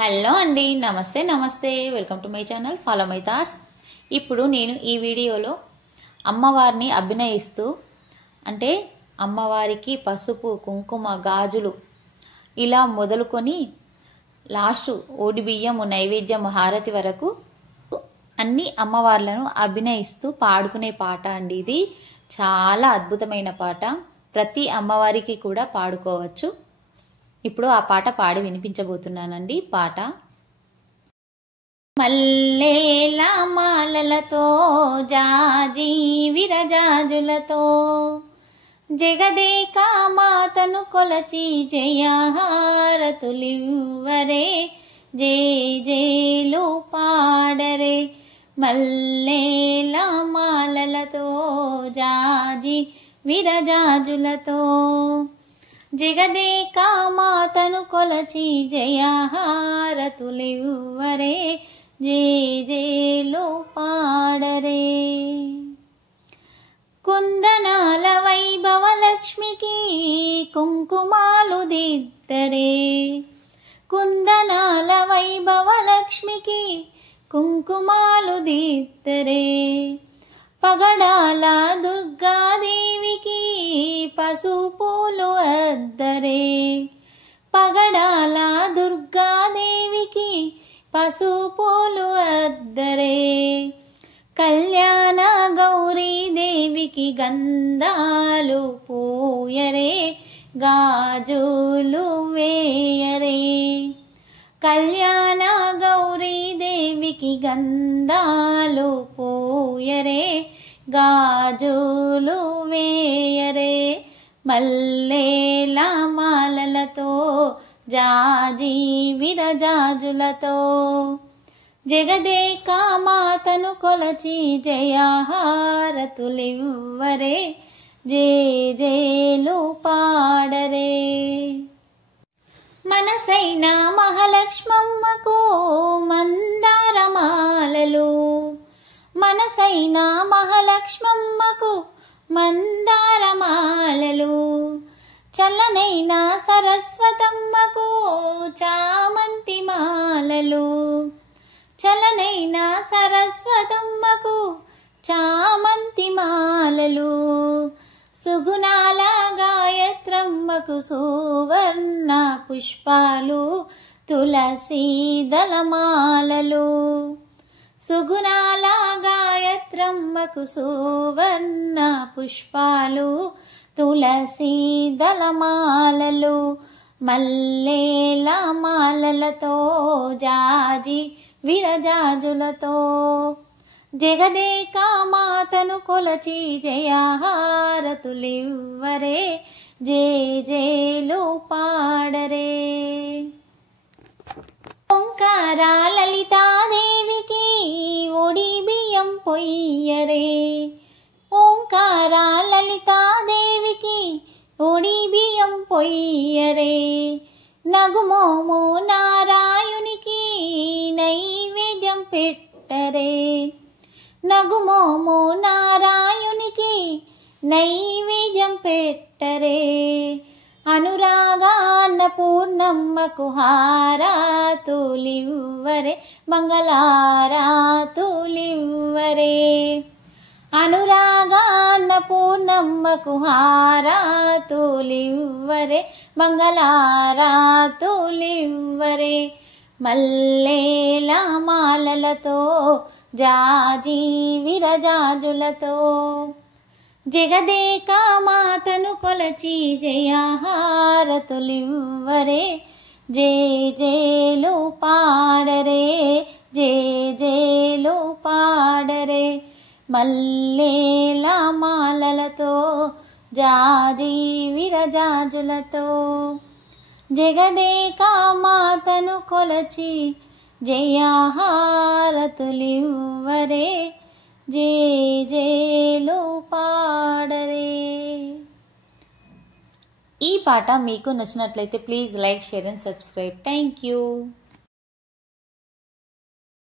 Hello అండి, నమస్తే welcome to my channel follow my thoughts. ఇప్పుడు నేను ఈ వీడియోలో అమ్మవారిని అభినయిస్తూ అంటే అమ్మవారికి పసుపు కుంకుమ గాజులు ఇలా మొదలుకొని లాస్ట్ ఓడి బియ్యము నైవేద్యము హారతి వరకు అన్ని అమ్మవార్లను అభినయిస్తూ పాడుకునే పాట అండి. ఇది చాలా అద్భుతమైన పాట, ప్రతి అమ్మవారికి కూడా పాడుకోవచ్చు. ఇప్పుడు ఆ పాట పాడి వినిపించబోతున్నానండి. పాట మల్లేల మాలలతో జాజి విరజాజులతో జగదేక మాతను కొలచి జయహారతులివ్వరే, జేలు పాడరే. మల్లేల మాలలతో జాజి విరజాజులతో జగదేక మాతను కొలచి జయహారతులివ్వరే, జేలు పాడరే. కుందనాల వైభవ లక్ష్మికి కుంకుమాలు దిద్దరే, కుందనాల వైభవ లక్ష్మికి కుంకుమాలు దిద్దరే. పగడాల దుర్గాదేవికి పసుపులు అద్దరే, పగడాల దుర్గాదేవికి పసుపులు అద్దరే. కళ్యాణ గౌరీదేవికి గంధాలు పూయరే, గాజులు వేయరే. కళ్యాణ గౌరీదేవికి గంధాలు పూయరే, గాజులు వేయరే. మల్లేల మాలలతో జాజి విరజాజులతో జగదేక మాతను కొలచి జయహారతులివ్వరే, జేలు పాడరే. మనసైన మహాలక్ష్మమ్మకు మందారమాలలు, మనసైన మహాలక్ష్మమ్మకు మందారమాలలు. చల్లనైన సరస్వతమ్మకు చామంతి మాలలు, చల్లనైన సరస్వతమ్మకు చామంతి మాలలు. సుగుణాల గాయత్రమ్మకు సువర్ణ పుష్పాలు, తులసీ దళమాలలు. సుగుణాల గాయత్రమ్మకు సువర్ణ పుష్పాలు, తులసీ దళమాలలు. మల్లేల మాలలతో జాజి విరజాజులతో జగదేక మాతను కొలచి జయహారతులివ్వరే, జేలు పాడరే. ఓంకార లలితాదేవికి ఒడి బియ్యం పొయ్యరే, ఓంకార లలితాదేవికి ఒడి బియ్యం పొయ్యరే. నగుమోము నారాయునికి నైవేద్యం పెట్టరే, నగుమోము నారాయునికి నైవేద్యం పెట్టరే. అనురాగాన్న పూర్ణమ్మకు హారతులివ్వరే, మంగళారతులివ్వరే. అనురాగాన్న పూర్ణమ్మకు హారతులివ్వరే, మంగళారతులివ్వరే. మల్లేల మాలలతో జాజి విరజాజులతో జగదేక మాతను కొలచి జయహారతులివ్వరే, జేలు పాడరే, జేలు పాడరే. మల్లేల మాలలతో జాజి విరజాజులతో జగదేక మాతను కొలచి జయహారతులివ్వరే, జేలు పాడరే. ఈ పాట మీకు నచ్చినట్లయితే please like, share and subscribe. Thank you.